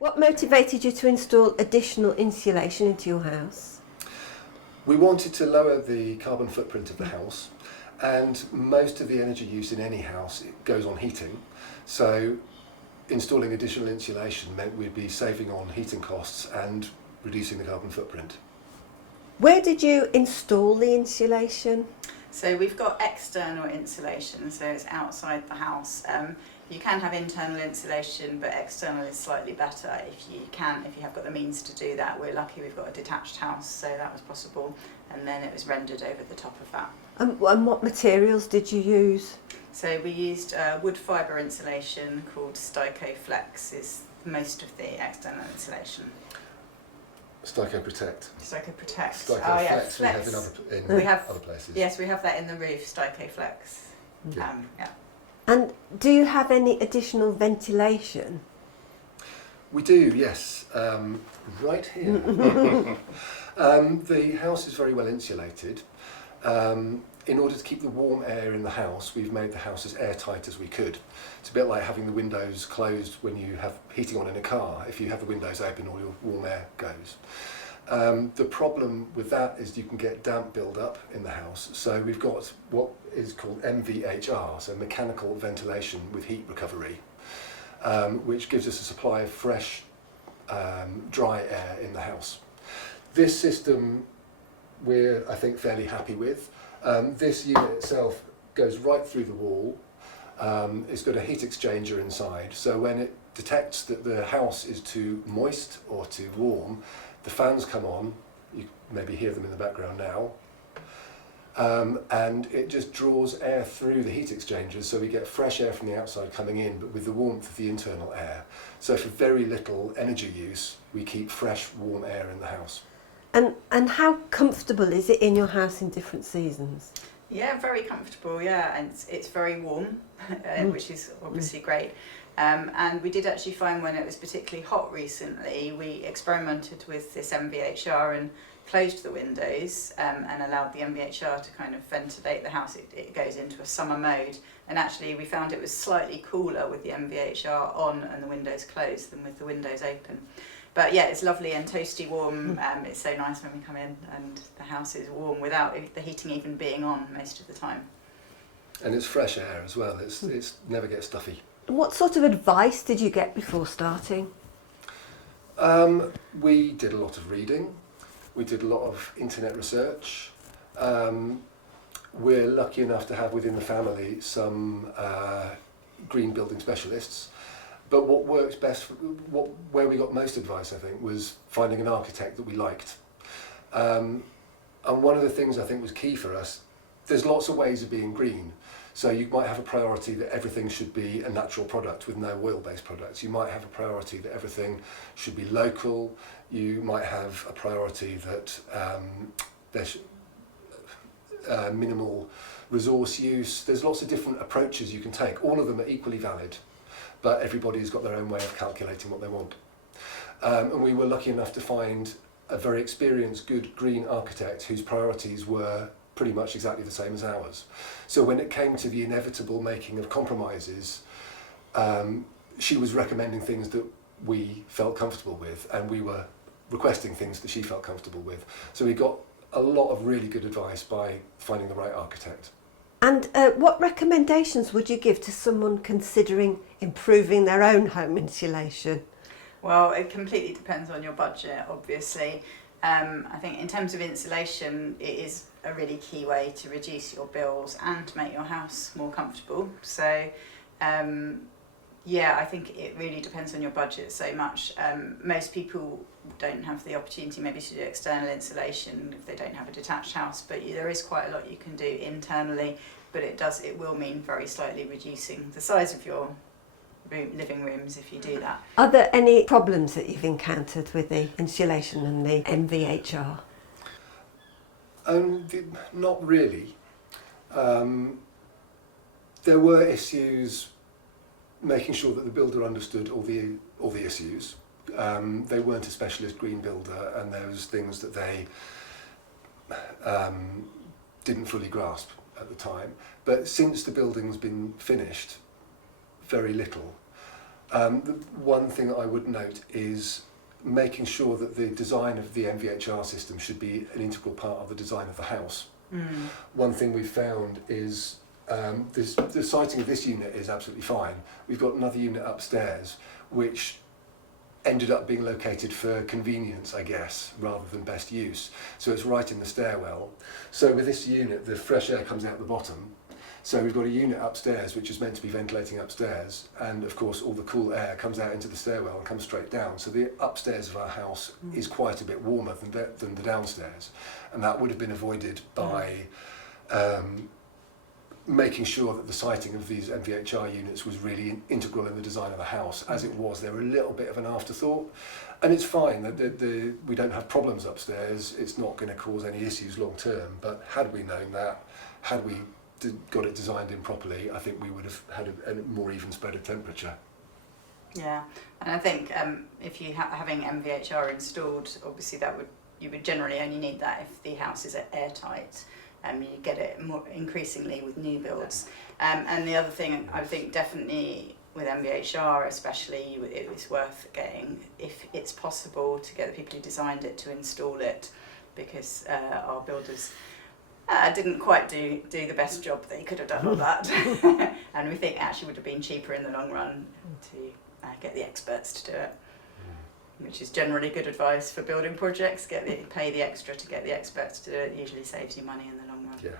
What motivated you to install additional insulation into your house? We wanted to lower the carbon footprint of the house, and most of the energy use in any house goes on heating. So installing additional insulation meant we'd be saving on heating costs and reducing the carbon footprint. Where did you install the insulation? So we've got external insulation, so it's outside the house. You can have internal insulation, but external is slightly better if you have got the means to do that. We're lucky we've got a detached house, so that was possible, and then it was rendered over the top of that. And what materials did you use? So we used wood fibre insulation called Stykoflex, is most of the external insulation. Styco Protect. Styco Protect. Styco Flex we have other places. Yes, we have that in the roof, Stykoflex. Yeah. And do you have any additional ventilation? We do, yes. Right here. The house is very well insulated. In order to keep the warm air in the house, we've made the house as airtight as we could. It's a bit like having the windows closed when you have heating on in a car. If you have the windows open, all your warm air goes. The problem with that is you can get damp build-up in the house. So we've got what is called MVHR, so mechanical ventilation with heat recovery, which gives us a supply of fresh, dry air in the house. This system we're, I think, fairly happy with. This unit itself goes right through the wall. It's got a heat exchanger inside, so when it detects that the house is too moist or too warm, the fans come on. You maybe hear them in the background now. And it just draws air through the heat exchangers, so we get fresh air from the outside coming in, but with the warmth of the internal air. So for very little energy use, we keep fresh, warm air in the house. And how comfortable is it in your house in different seasons? Yeah, very comfortable, yeah, and it's very warm, which is obviously great. And we did actually find when it was particularly hot recently, we experimented with this MVHR and closed the windows and allowed the MVHR to kind of ventilate the house. It goes into a summer mode, and actually we found it was slightly cooler with the MVHR on and the windows closed than with the windows open. But yeah, it's lovely and toasty warm. It's so nice when we come in and the house is warm without the heating even being on most of the time. And it's fresh air as well. It's never gets stuffy. What sort of advice did you get before starting? We did a lot of reading. We did a lot of internet research. We're lucky enough to have within the family some green building specialists. But what works best, where we got most advice, I think, was finding an architect that we liked. And one of the things I think was key for us, there's lots of ways of being green. So you might have a priority that everything should be a natural product with no oil-based products. You might have a priority that everything should be local. You might have a priority that there's minimal resource use. There's lots of different approaches you can take. All of them are equally valid, but everybody's got their own way of calculating what they want. And we were lucky enough to find a very experienced, good green architect whose priorities were pretty much exactly the same as ours. So when it came to the inevitable making of compromises, she was recommending things that we felt comfortable with, and we were requesting things that she felt comfortable with. So we got a lot of really good advice by finding the right architect. And what recommendations would you give to someone considering improving their own home insulation? Well, it completely depends on your budget, obviously. I think in terms of insulation, it is a really key way to reduce your bills and to make your house more comfortable. So, yeah, I think it really depends on your budget so much. Most people don't have the opportunity maybe to do external insulation if they don't have a detached house, but there is quite a lot you can do internally, but it will mean very slightly reducing the size of your living rooms if you do that. Are there any problems that you've encountered with the insulation and the MVHR? Not really. There were issues making sure that the builder understood all the issues. They weren't a specialist green builder, and there was things that they didn't fully grasp at the time. But since the building's been finished, very little. The one thing that I would note is making sure that the design of the MVHR system should be an integral part of the design of the house. One thing we've found is the siting of this unit is absolutely fine. We've got another unit upstairs which ended up being located for convenience, I guess, rather than best use. So it's right in the stairwell. So with this unit, the fresh air comes out the bottom. So we've got a unit upstairs which is meant to be ventilating upstairs, and of course all the cool air comes out into the stairwell and comes straight down. So the upstairs of our house is quite a bit warmer than the downstairs, and that would have been avoided by making sure that the siting of these MVHR units was really integral in the design of the house. As it was, they were a little bit of an afterthought, and it's fine that we don't have problems upstairs. It's not going to cause any issues long term, but had we known that, had we got it designed in properly, I think we would have had a more even spread of temperature. Yeah, and I think if you having MVHR installed, obviously you would generally only need that if the house is airtight. You get it more increasingly with new builds. And the other thing, I think definitely with MVHR especially, it was worth getting, if it's possible, to get the people who designed it to install it, because our builders didn't quite do the best job they could have done on that. And we think it actually would have been cheaper in the long run to get the experts to do it, which is generally good advice for building projects. Pay the extra to get the experts to do it. It usually saves you money in the long run. Yeah.